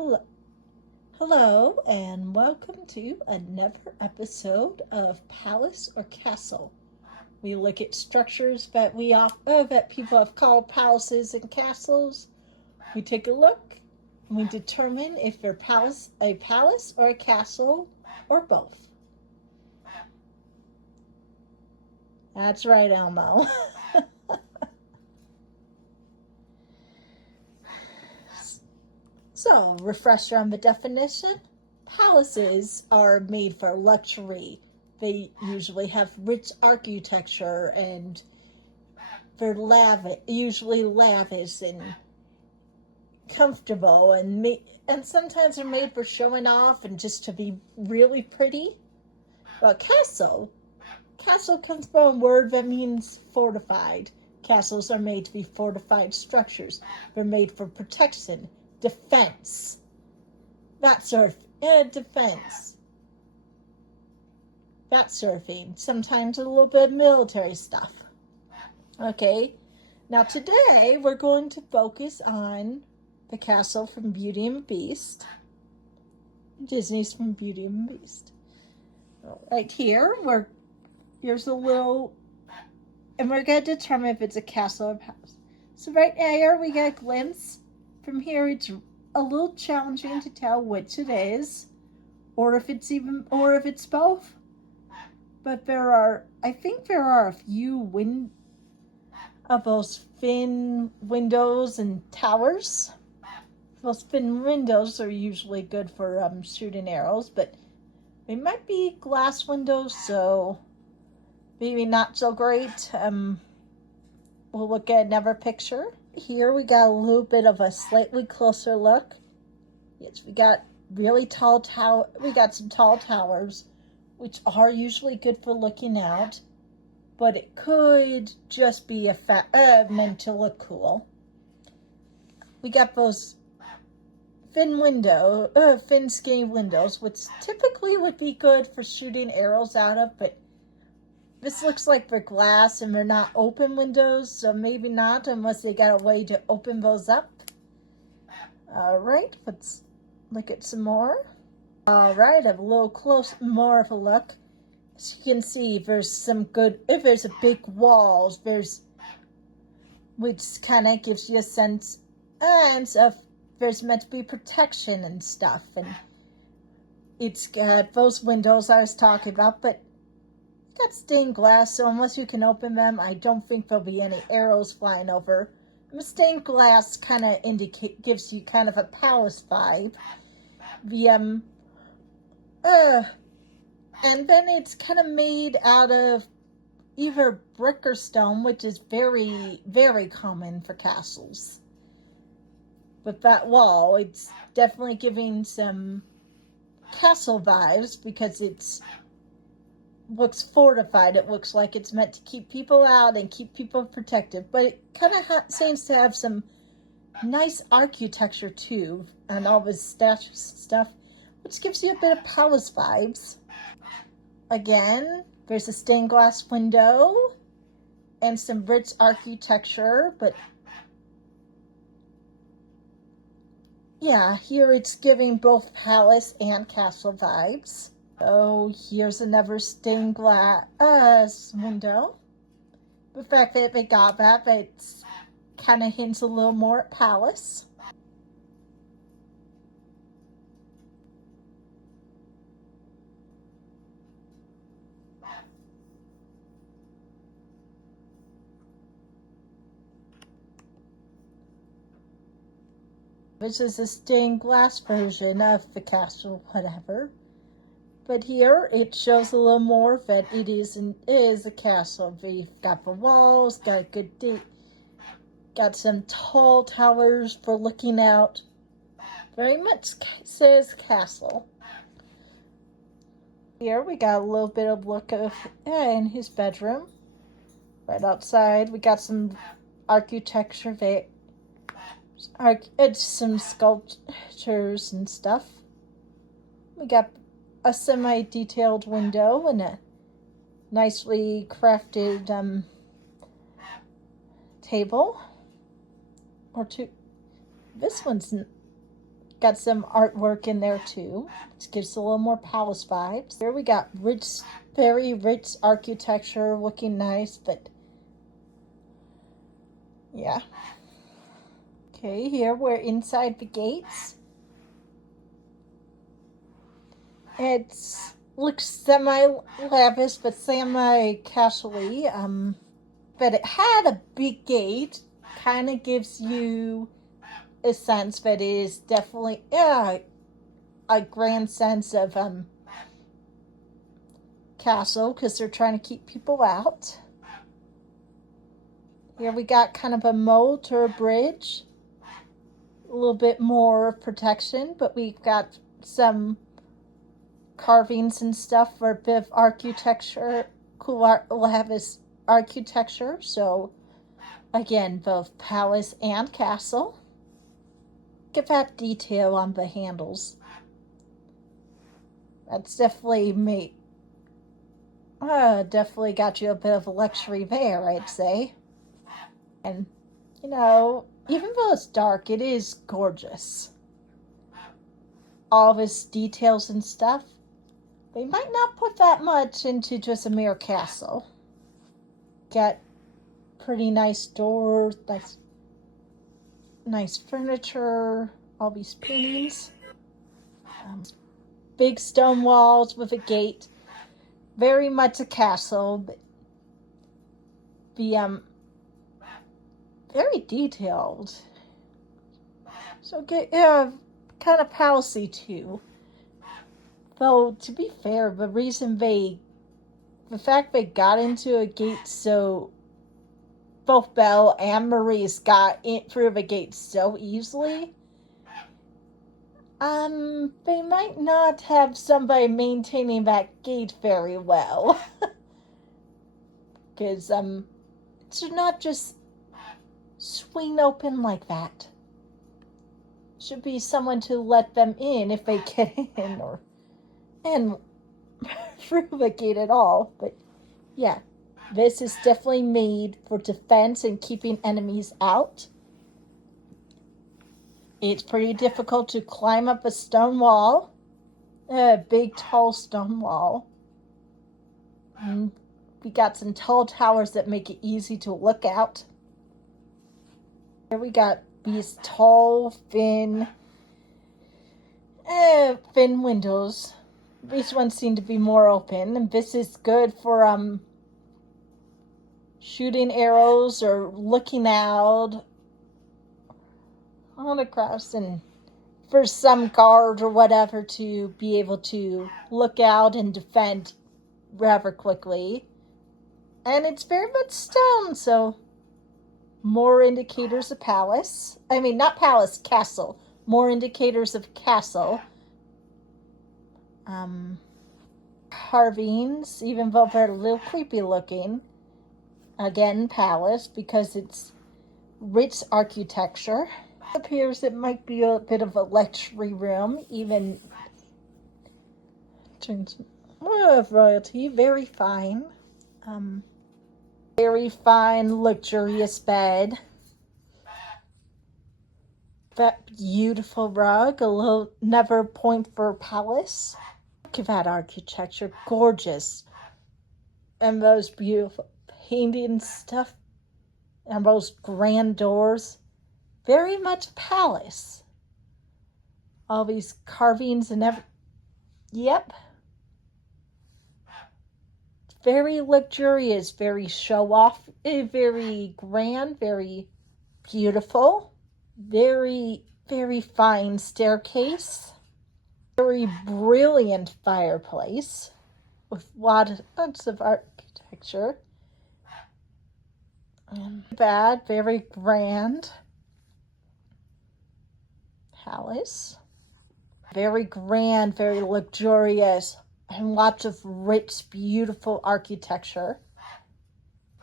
Hello, hello, and welcome to another episode of Palace or Castle. We look at structures that people have called palaces and castles. We take a look and we determine if they're a palace or a castle or both. That's right, Elmo. So, refresher on the definition. Palaces are made for luxury. They usually have rich architecture and they're usually lavish and comfortable, and sometimes they're made for showing off and just to be really pretty. But castle comes from a word that means fortified. Castles are made to be fortified structures. They're made for protection, defense, that sort of defense, that sort of thing. Sometimes a little bit of military stuff. Okay, now today we're going to focus on the castle from Beauty and the Beast. Disney's from Beauty and the Beast. Right here, here's a little, and we're going to determine if it's a castle or a house. So right here we get a glimpse. From here, it's a little challenging to tell which it is, or if it's both. But I think there are a few of those thin windows and towers. Those thin windows are usually good for shooting arrows, but they might be glass windows, so maybe not so great. We'll look at another picture. Here we got a little bit of a slightly closer look. Yes, we got really tall we got some tall towers, which are usually good for looking out, but it could just be meant to look cool. We got those thin skinny windows, which typically would be good for shooting arrows out of, but this looks like they're glass and they're not open windows, so maybe not unless they got a way to open those up. All right, let's look at some more. All right, I have a little more of a look. As you can see, there's a big walls, which kind of gives you a sense of there's meant to be protection and stuff, and it's got those windows I was talking about, but got stained glass, so unless you can open them, I don't think there'll be any arrows flying over. The stained glass kind of gives you kind of a palace vibe. And then it's kind of made out of either brick or stone, which is very, very common for castles. But that wall, it's definitely giving some castle vibes because looks fortified. It looks like it's meant to keep people out and keep people protected, but it kind of seems to have some nice architecture too, and all this statues and stuff, which gives you a bit of palace vibes. Again, there's a stained glass window and some rich architecture, but yeah, here it's giving both palace and castle vibes. Oh, here's another stained glass window. The fact that they got that, it kind of hints a little more at palace. This is a stained glass version of the castle, whatever. But here it shows a little more that it is a castle. We've got the walls, got some tall towers for looking out. Very much says castle. Here we got a little bit of look of in his bedroom. Right outside we got some architecture there. Some sculptures and stuff. We got a semi-detailed window and a nicely crafted table or two. This one's Got some artwork in there too. This gives a little more palace vibes. Here we got rich, very rich architecture, looking nice, but yeah. Okay, here we're inside the gates. It looks semi-lavish, but semi-casually. But it had a big gate. Kind of gives you a sense that it is definitely a grand sense of castle, because they're trying to keep people out. Here we got kind of a moat or a bridge. A little bit more protection, but we've got some carvings and stuff for a bit of architecture, cool lavish architecture. So again, both palace and castle. Get that detail on the handles. That's definitely me. Definitely got you a bit of a luxury there, I'd say. And, you know, even though it's dark, it is gorgeous. All this details and stuff. They might not put that much into just a mere castle. Got pretty nice doors, nice furniture, all these paintings. Big stone walls with a gate. Very much a castle, but very detailed. So kind of palacey too. Though to be fair, the fact they got into a gate so both Belle and Maurice got in through the gate so easily, they might not have somebody maintaining that gate very well. Because it should not just swing open like that. Should be someone to let them in if they get in, or and through the gate at all. But yeah, this is definitely made for defense and keeping enemies out. It's pretty difficult to climb up a stone wall, a big tall stone wall. And we got some tall towers that make it easy to look out. Here we got these tall, thin windows. These ones seem to be more open, and this is good for shooting arrows or looking out all across, and for some guard or whatever to be able to look out and defend rather quickly. And it's very much stone, so more indicators of palace. I mean, not palace, castle. More indicators of castle. Carvings, even though they're a little creepy looking. Again, palace, because it's rich architecture. It appears it might be a bit of a luxury room, even of royalty. Very fine. Very fine, luxurious bed. That beautiful rug, a little never point for palace. Look at that architecture, gorgeous. And those beautiful painting stuff, and those grand doors. Very much palace. All these carvings and yep. Very luxurious, very show-off, very grand, very beautiful. Very, very fine staircase. Very brilliant fireplace with lots of architecture. Bad, very grand palace. Very grand, very luxurious, and lots of rich, beautiful architecture.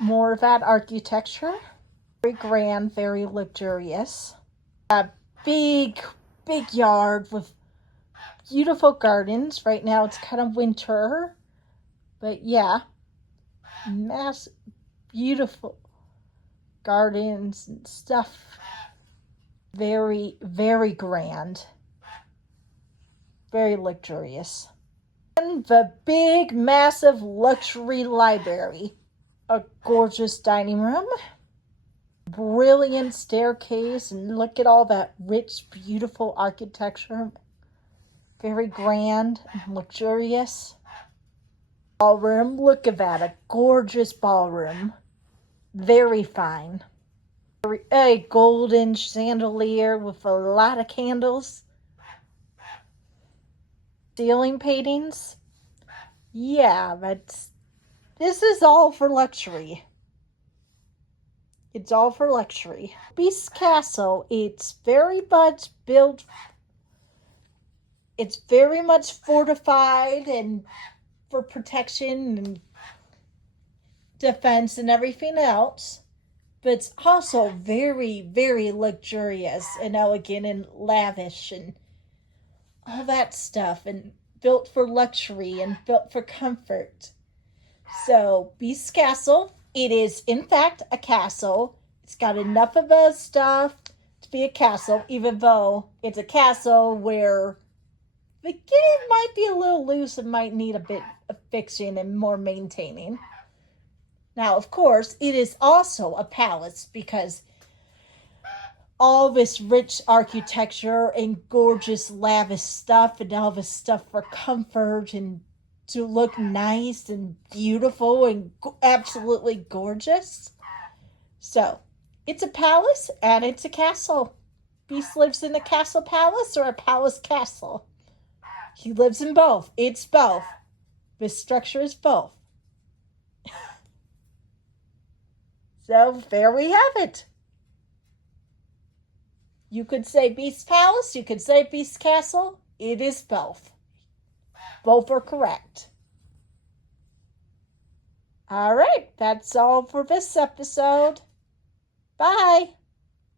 More of that architecture. Very grand, very luxurious. A big yard with beautiful gardens. Right now it's kind of winter, but yeah, massive, beautiful gardens and stuff. Very, very grand. Very luxurious. And the big, massive luxury library. A gorgeous dining room. Brilliant staircase, and look at all that rich, beautiful architecture. Very grand and luxurious. Ballroom, look at that, a gorgeous ballroom. Very fine. A golden chandelier with a lot of candles. Ceiling paintings. Yeah, this is all for luxury. It's all for luxury. Beast Castle, it's very much built, it's very much fortified and for protection and defense and everything else. But it's also very, very luxurious and elegant and lavish and all that stuff, and built for luxury and built for comfort. So, Beast Castle, it is in fact a castle. It's got enough of the stuff to be a castle, even though it's a castle where the game might be a little loose and might need a bit of fixing and more maintaining. Now, of course, it is also a palace because all this rich architecture and gorgeous lavish stuff and all this stuff for comfort and to look nice and beautiful and absolutely gorgeous. So, it's a palace and it's a castle. Beast lives in a castle palace or a palace castle. He lives in both. It's both. This structure is both. So, there we have it. You could say Beast Palace, you could say Beast Castle. It is both. Both are correct. All right, that's all for this episode. Bye.